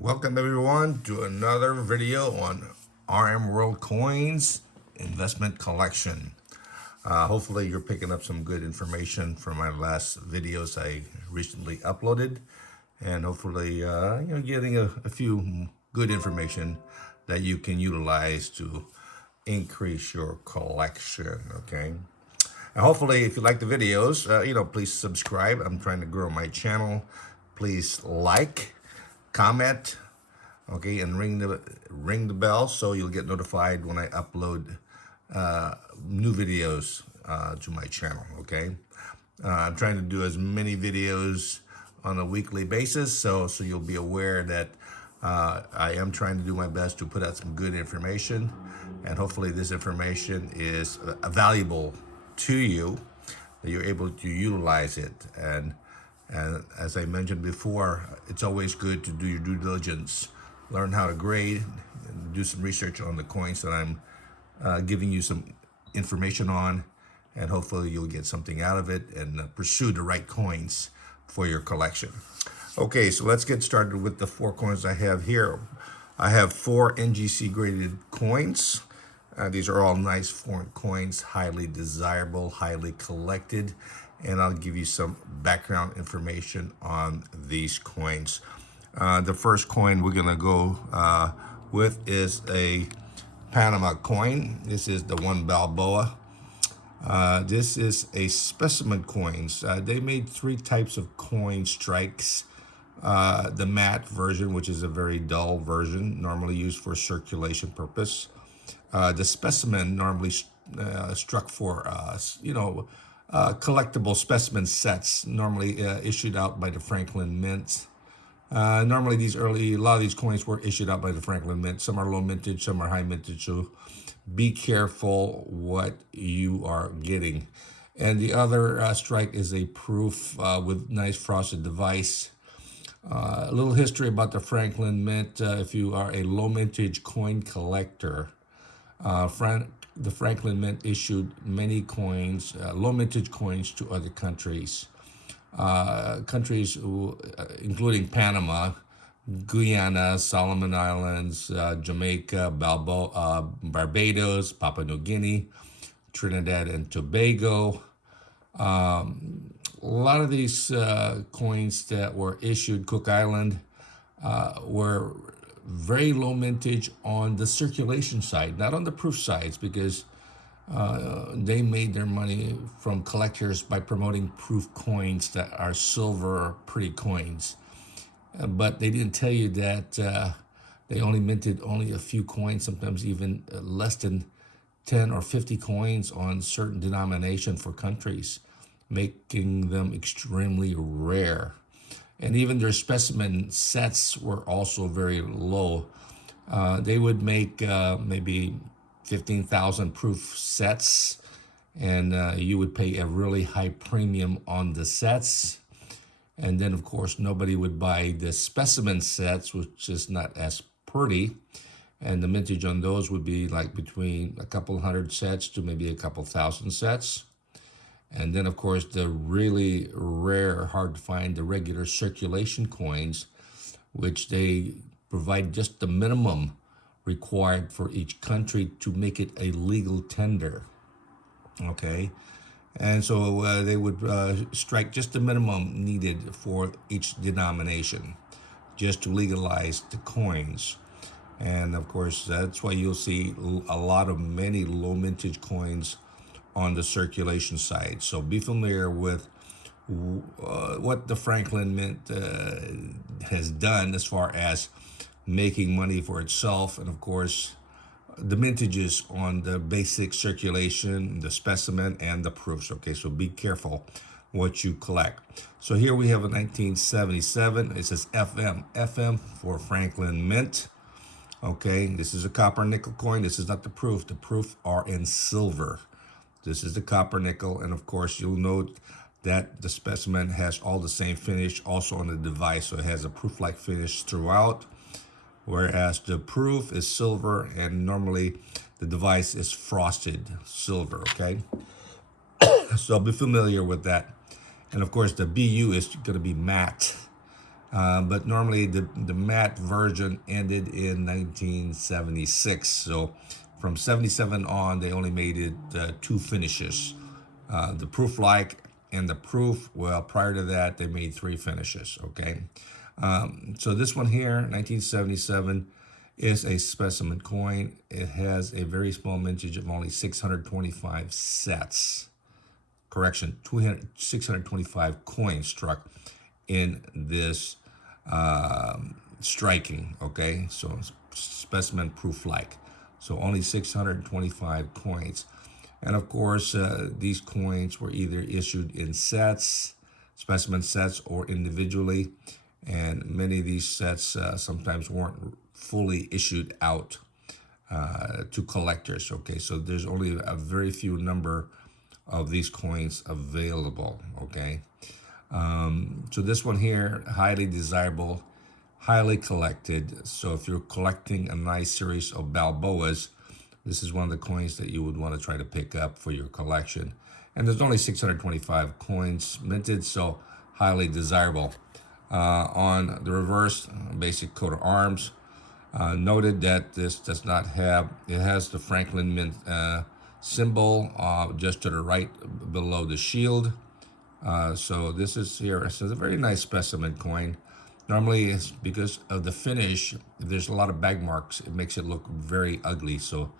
Welcome everyone to another video on RMworldcoins investment collection. Hopefully you're picking up some good information from my last videos I recently uploaded, and hopefully you're getting a few good information that you can utilize to increase your collection. Okay. And hopefully, if you like the videos, please subscribe. I'm trying to grow my channel. Please like, comment, okay, and ring the bell so you'll get notified when I upload new videos to my channel. Okay, I'm trying to do as many videos on a weekly basis, so you'll be aware that I am trying to do my best to put out some good information, and hopefully this information is valuable to you, that you're able to utilize it. And as I mentioned before, it's always good to do your due diligence, learn how to grade, and do some research on the coins that I'm giving you some information on, and hopefully you'll get something out of it and pursue the right coins for your collection. Okay, so let's get started with the 4 coins I have here. I have 4 NGC graded coins. These are all nice foreign coins, highly desirable, highly collected, and I'll give you some background information on these coins. The first coin we're gonna go with is a Panama coin. This is the 1 Balboa. This is a specimen coins. They made 3 types of coin strikes. The matte version, which is a very dull version, normally used for circulation purpose. The specimen normally struck for, collectible specimen sets, normally issued out by the Franklin Mint. Normally a lot of these coins were issued out by the Franklin Mint. Some are low mintage, some are high mintage, so be careful what you are getting. And the other strike is a proof with nice frosted device. A little history about the Franklin Mint. If you are a low mintage coin collector, the Franklin Mint issued many coins, low mintage coins, to other countries. Including Panama, Guyana, Solomon Islands, Jamaica, Barbados, Papua New Guinea, Trinidad and Tobago. A lot of these coins that were issued, Cook Island, were very low mintage on the circulation side, not on the proof sides, because they made their money from collectors by promoting proof coins that are silver pretty coins. But they didn't tell you that they only minted only a few coins, sometimes even less than 10 or 50 coins on certain denomination for countries, making them extremely rare. And even their specimen sets were also very low. They would make maybe 15,000 proof sets, and you would pay a really high premium on the sets. And then, of course, nobody would buy the specimen sets, which is not as pretty. And the mintage on those would be like between a couple hundred sets to maybe a couple thousand sets. And then, of course, the really rare, hard to find, the regular circulation coins, which they provide just the minimum required for each country to make it a legal tender. Okay. And so they would strike just the minimum needed for each denomination just to legalize the coins. And of course, that's why you'll see a lot of many low mintage coins on the circulation side. So be familiar with what the Franklin Mint has done as far as making money for itself, and of course the mintages on the basic circulation, the specimen, and the proofs. Okay, so be careful what you collect. So here we have a 1977. It says FM for Franklin Mint. Okay, this is a copper nickel coin. This is not the proof. The proof are in silver. This is the copper nickel, and of course you'll note that the specimen has all the same finish also on the device, so it has a proof-like finish throughout, whereas the proof is silver, and normally the device is frosted silver. Okay, so be familiar with that. And of course the BU is going to be matte. But normally the matte version ended in 1976. So from 77 on, they only made it two finishes. The proof like and the proof, well, prior to that, they made three finishes, okay? So this one here, 1977, is a specimen coin. It has a very small mintage of only 625 sets. Correction, 625 coins struck in this striking, okay? So specimen proof like. So only 625 coins. And of course, these coins were either issued in sets, specimen sets, or individually. And many of these sets sometimes weren't fully issued out to collectors. Okay, so there's only a very few number of these coins available. Okay, so this one here, highly desirable, highly collected. So if you're collecting a nice series of Balboas, this is one of the coins that you would want to try to pick up for your collection. And there's only 625 coins minted, so highly desirable. On the reverse, basic coat of arms, noted that this does not have, it has the Franklin Mint symbol just to the right below the shield. So this is here, it's a very nice specimen coin. Normally it's because of the finish, there's a lot of bag marks, it makes it look very ugly. So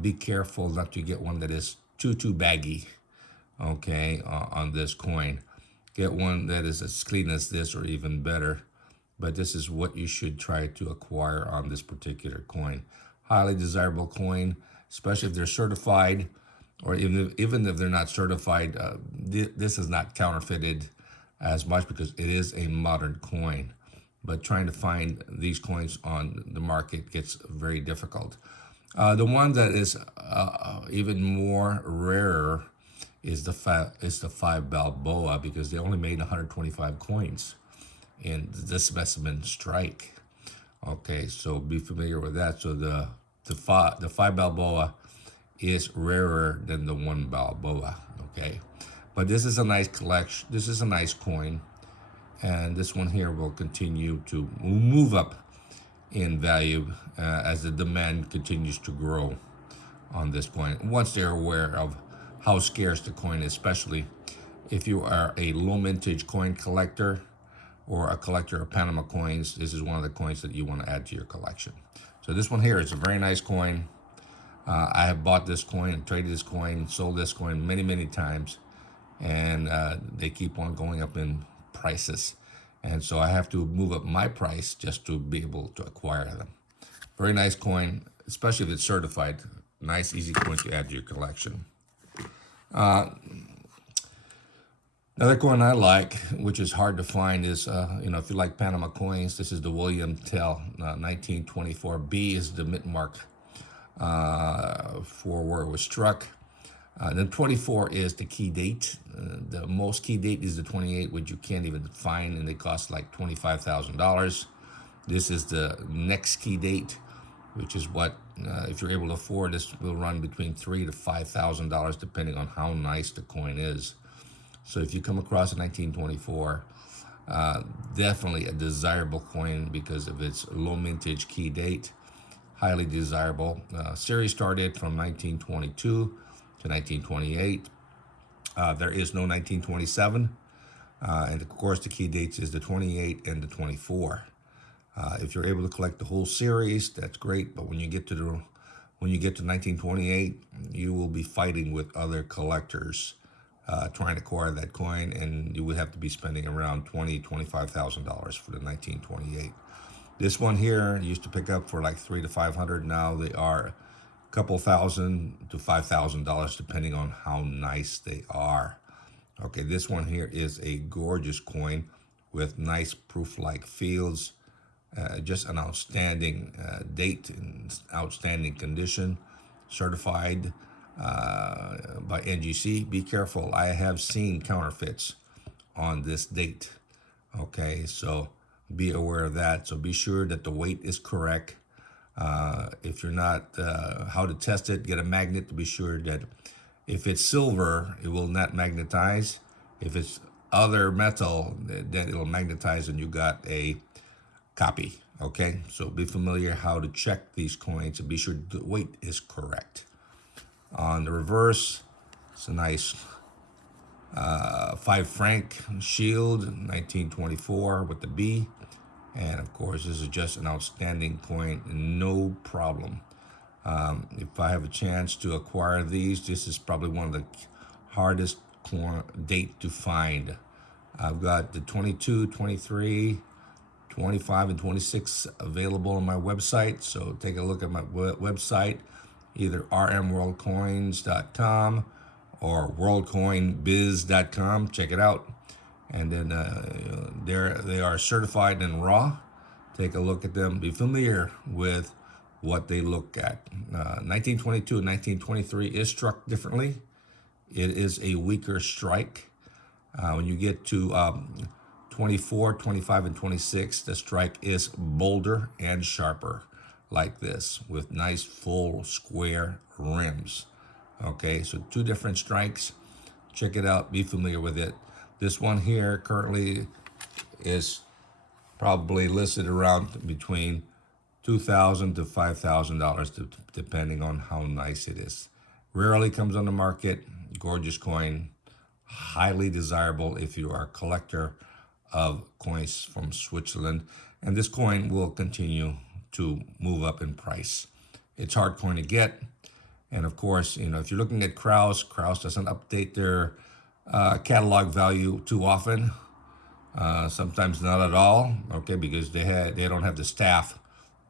be careful not to get one that is too baggy, okay, on this coin. Get one that is as clean as this or even better. But this is what you should try to acquire on this particular coin. Highly desirable coin, especially if they're certified, or even if they're not certified. This is not counterfeited as much because it is a modern coin. But trying to find these coins on the market gets very difficult. The one that is even more rarer is the five Balboa, because they only made 125 coins in the specimen strike. Okay, so be familiar with that. So the five Balboa is rarer than the one Balboa. Okay, but this is a nice collection. This is a nice coin, and this one here will continue to move up in value as the demand continues to grow on this coin. Once they're aware of how scarce the coin is, especially if you are a low mintage coin collector or a collector of Panama coins, this is one of the coins that you want to add to your collection. So this one here is a very nice coin. I have bought this coin and traded this coin, sold this coin many times, and they keep on going up in prices. And so I have to move up my price just to be able to acquire them. Very nice coin, especially if it's certified. Nice, easy coin to add to your collection. Another coin I like, which is hard to find, is, if you like Panama coins, this is the William Tell 1924. B is the mint mark for where it was struck. Then 24 is the key date. The most key date is the 28, which you can't even find, and they cost like $25,000. This is the next key date, which is what, if you're able to afford, this will run between $3,000 to $5,000, depending on how nice the coin is. So if you come across a 1924, definitely a desirable coin because of its low mintage key date. Highly desirable. Series started from 1922 to 1928. There is no 1927. And of course, the key dates is the 28 and the 24. If you're able to collect the whole series, that's great. But when you get to 1928, you will be fighting with other collectors trying to acquire that coin, and you would have to be spending around $25,000 for the 1928. This one here used to pick up for like $300 to $500. Now they are a couple thousand to $5,000 depending on how nice they are. Okay, this one here is a gorgeous coin with nice proof-like fields. Just an outstanding date and outstanding condition, certified by NGC. Be careful, I have seen counterfeits on this date. Okay, so be aware of that. So be sure that the weight is correct. If you're not, how to test it, get a magnet to be sure that if it's silver, it will not magnetize. If it's other metal, then it'll magnetize and you got a copy. Okay, so be familiar how to check these coins and be sure the weight is correct. On the reverse, it's a nice 5 franc shield, 1924 with the B. And of course, this is just an outstanding coin, no problem. If I have a chance to acquire these, this is probably one of the hardest date to find. I've got the 22, 23, 25, and 26 available on my website. So take a look at my website, either rmworldcoins.com or worldcoinbiz.com. Check it out. And then they are certified in raw. Take a look at them. Be familiar with what they look at. 1922 and 1923 is struck differently. It is a weaker strike. When you get to 24, 25, and 26, the strike is bolder and sharper, like this, with nice full square rims. Okay, so 2 different strikes. Check it out. Be familiar with it. This one here currently is probably listed around between $2,000 to $5,000, depending on how nice it is. Rarely comes on the market. Gorgeous coin, highly desirable if you are a collector of coins from Switzerland. And this coin will continue to move up in price. It's hard coin to get. And of course, if you're looking at Kraus doesn't update their catalog value too often. Sometimes not at all, okay, because they don't have the staff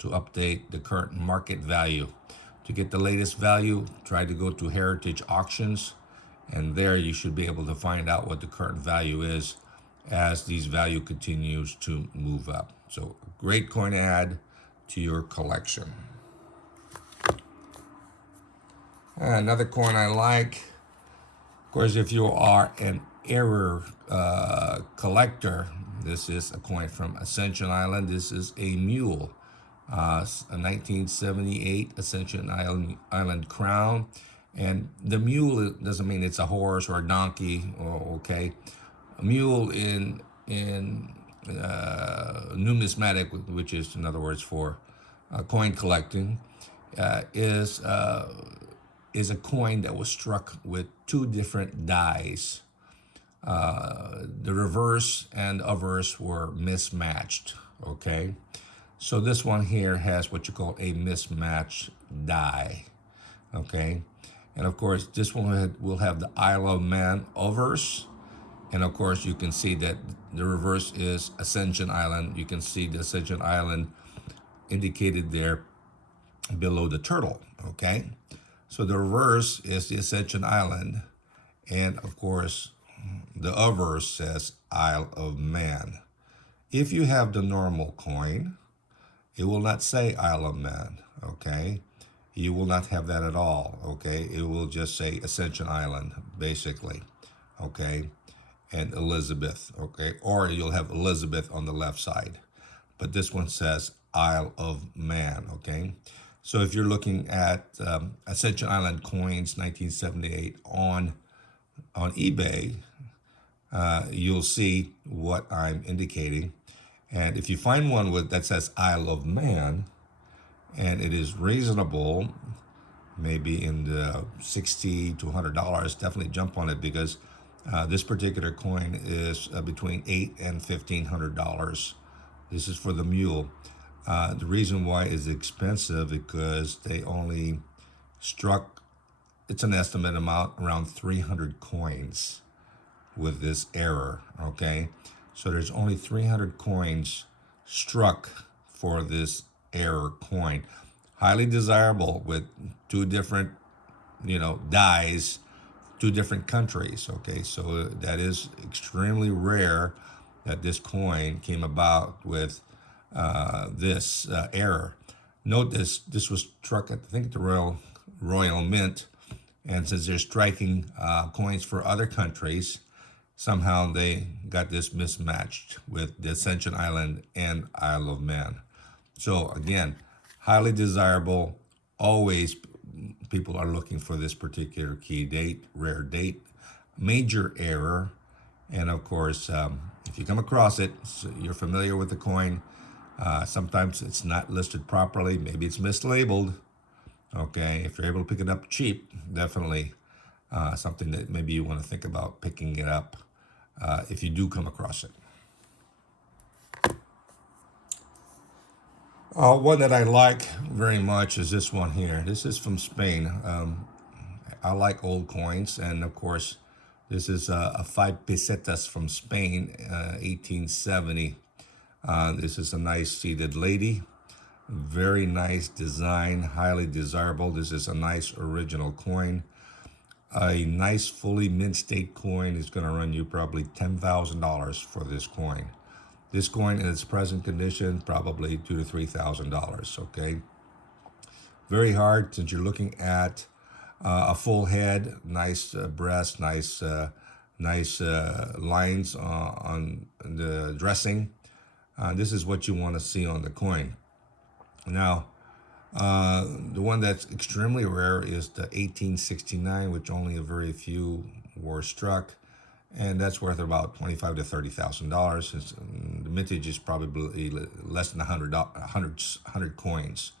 to update the current market value. To get the latest value, try to go to Heritage Auctions, and there you should be able to find out what the current value is as these value continues to move up. So great coin to add to your collection. Another coin I like, of course, if you are an error collector, this is a coin from Ascension Island. This is a mule, a 1978 Ascension Island crown. And the mule doesn't mean it's a horse or a donkey, okay? A mule in numismatic, which is in other words for coin collecting, is a coin that was struck with 2 different dies. The reverse and obverse were mismatched, okay? So this one here has what you call a mismatched die, okay? And of course, this one will have the Isle of Man obverse. And of course, you can see that the reverse is Ascension Island. You can see the Ascension Island indicated there below the turtle, okay? So the reverse is the Ascension Island. And of course, the obverse says Isle of Man. If you have the normal coin, it will not say Isle of Man, okay? You will not have that at all, okay? It will just say Ascension Island, basically, okay? And Elizabeth, okay? Or you'll have Elizabeth on the left side. But this one says Isle of Man, okay? So if you're looking at Ascension Island coins 1978 on eBay, you'll see what I'm indicating. And if you find one that says Isle of Man, and it is reasonable, maybe in the $60 to $100, definitely jump on it, because this particular coin is between $800 and $1,500. This is for the mule. The reason why it's expensive because they only struck, it's an estimate amount, around 300 coins with this error, okay? So there's only 300 coins struck for this error coin. Highly desirable with 2 different, dies, 2 different countries, okay? So that is extremely rare that this coin came about with this error. Note this was struck at, I think, the Royal Mint, and since they're striking coins for other countries, somehow they got this mismatched with the Ascension Island and Isle of Man. So again, highly desirable. Always people are looking for this particular key date, rare date. Major error, And of course, if you come across it, so you're familiar with the coin. Sometimes it's not listed properly. Maybe it's mislabeled. Okay, if you're able to pick it up cheap, definitely something that maybe you want to think about picking it up if you do come across it. One that I like very much is this one here. This is from Spain. I like old coins, and of course, this is a five pesetas from Spain, 1870. This is a nice seated lady. Very nice design, highly desirable. This is a nice original coin. A nice fully mint state coin is going to run you probably $10,000 for this coin. This coin in its present condition, probably $2,000 to $3,000. Okay, very hard since you're looking at a full head, nice breast, nice lines on the dressing. This is what you want to see on the coin. Now, the one that's extremely rare is the 1869, which only a very few were struck, and that's worth about $25,000 to $30,000. The mintage is probably less than 100 coins.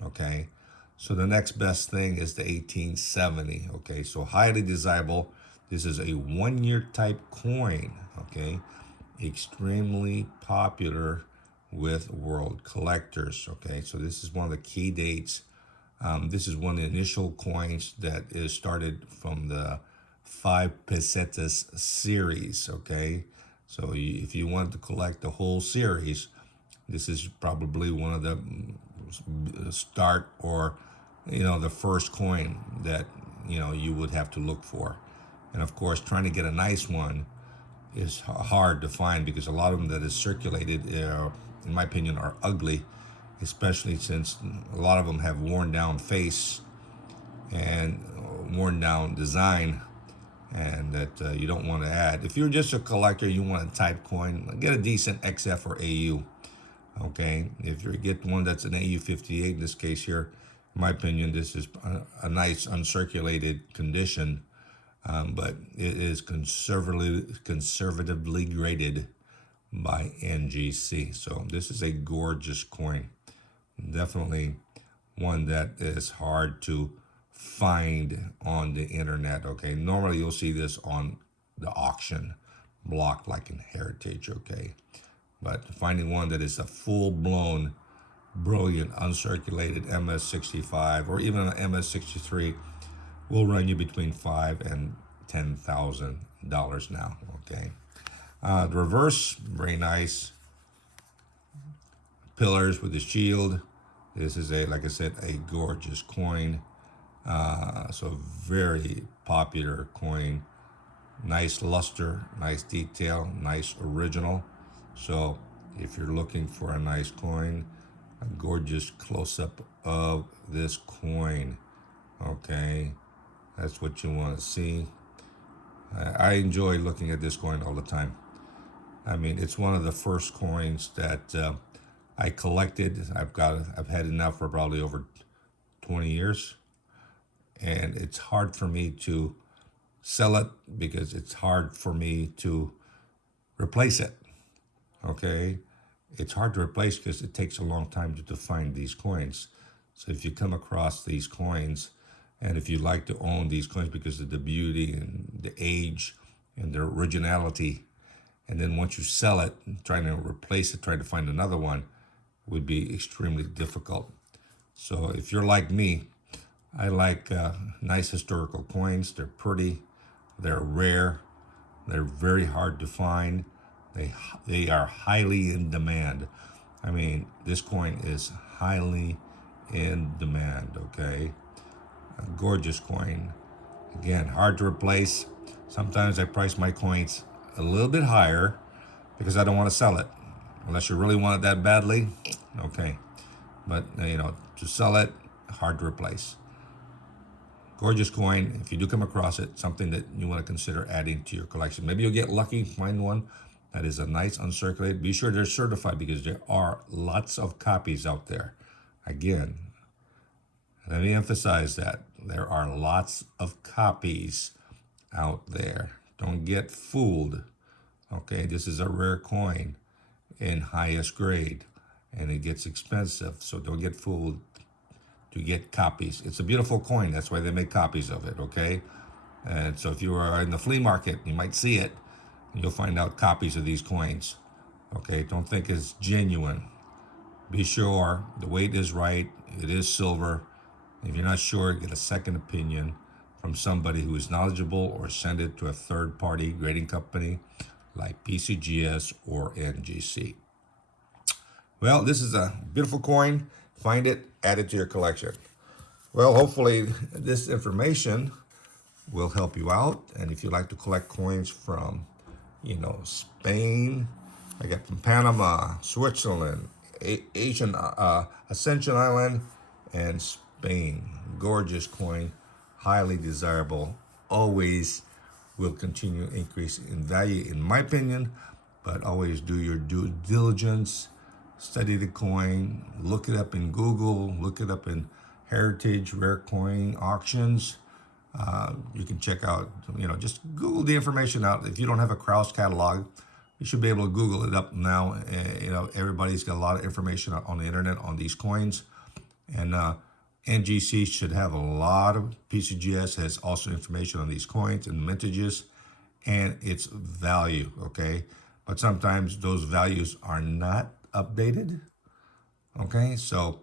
Okay, so the next best thing is the 1870. Okay, so highly desirable. This is a 1 year type coin. Okay, extremely popular with world collectors. Okay, so this is one of the key dates. This is one of the initial coins that is started from the five pesetas series. Okay, so if you want to collect the whole series, this is probably one of the start, or the first coin that you would have to look for. And of course, trying to get a nice one is hard to find, because a lot of them that is circulated, in my opinion, are ugly, especially since a lot of them have worn down face and worn down design, and that you don't want to add. If you're just a collector, you want a type coin, get a decent XF or AU. Okay, if you get one that's an AU58, in this case here, in my opinion, this is a nice uncirculated condition, but it is conservatively graded by NGC. So this is a gorgeous coin. Definitely one that is hard to find on the internet. Okay, normally you'll see this on the auction block like in Heritage. Okay, but finding one that is a full-blown, brilliant, uncirculated MS65 or even an MS63 will run you between $5,000 and $10,000 now. Okay, the reverse, very nice pillars with the shield. This is like I said, a gorgeous coin. So very popular coin. Nice luster, nice detail, nice original. So if you're looking for a nice coin, a gorgeous close-up of this coin. Okay, that's what you want to see. I enjoy looking at this coin all the time. I mean, it's one of the first coins that I collected. I've had it now for probably over 20 years, and it's hard for me to sell it because it's hard for me to replace it. Okay, it's hard to replace because it takes a long time to find these coins. So if you come across these coins, and if you like to own these coins because of the beauty and the age and their originality, and then once you sell it, trying to replace it, trying to find another one would be extremely difficult. So if you're like me, I like nice historical coins. They're pretty, they're rare, they're very hard to find. They are highly in demand. I mean, this coin is highly in demand. Okay, a gorgeous coin. Again, hard to replace. Sometimes I price my coins a little bit higher because I don't want to sell it, unless you really want it that badly. Okay, but to sell it, hard to replace. Gorgeous coin. If you do come across it, something that you want to consider adding to your collection. Maybe you'll get lucky, find one that is a nice uncirculated. Be sure they're certified, because there are lots of copies out there. Again, let me emphasize that there are lots of copies out there. Don't get fooled. Okay, this is a rare coin in highest grade, and it gets expensive, so don't get fooled to get copies. It's a beautiful coin, that's why they make copies of it, okay? And so if you are in the flea market, you might see it, and you'll find out copies of these coins. Okay, don't think it's genuine. Be sure the weight is right, it is silver. If you're not sure, get a second opinion from somebody who is knowledgeable, or send it to a third party grading company like PCGS or NGC. Well, this is a beautiful coin. Find it, add it to your collection. Well, hopefully this information will help you out. And if you like to collect coins from, Spain, I got from Panama, Switzerland, Asian Ascension Island, and Spain. Gorgeous coin, highly desirable. Always will continue to increase in value, in my opinion. But always do your due diligence. Study the coin. Look it up in Google. Look it up in Heritage Rare Coin auctions. You can check out, just Google the information out. If you don't have a Kraus catalog, you should be able to Google it up now. Everybody's got a lot of information on the internet on these coins. And NGC should have a lot of, PCGS has also information on these coins and mintages and its value, okay? But sometimes those values are not updated, okay? So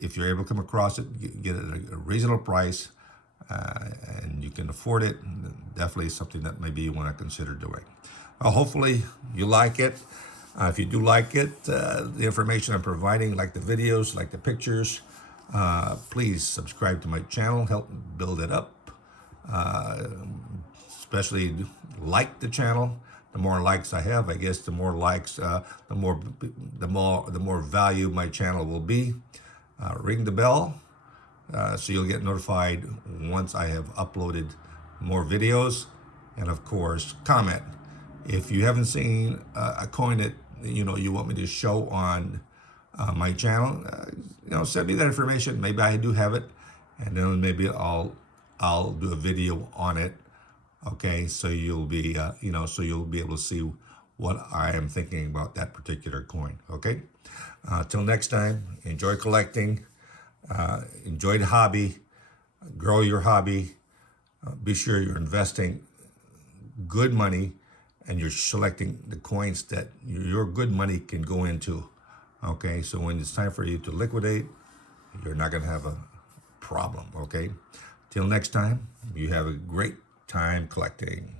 if you're able to come across it, get it at a reasonable price, and you can afford it, definitely something that maybe you want to consider doing. Well, hopefully you like it. If you do like it, the information I'm providing, like the videos, like the pictures, please subscribe to my channel, help build it up. Especially like the channel. The more likes I have, I guess the more likes, the more value my channel will be. Ring the bell, so you'll get notified once I have uploaded more videos. And of course, comment. If you haven't seen a coin that you want me to show on my channel, send me that information. Maybe I do have it, and then maybe I'll do a video on it. Okay, so you'll be you'll be able to see what I am thinking about that particular coin. Okay, till next time, enjoy collecting, enjoy the hobby, grow your hobby. Be sure you're investing good money, and you're selecting the coins that your good money can go into. Okay, so when it's time for you to liquidate, you're not going to have a problem. Okay, till next time, you have a great time collecting.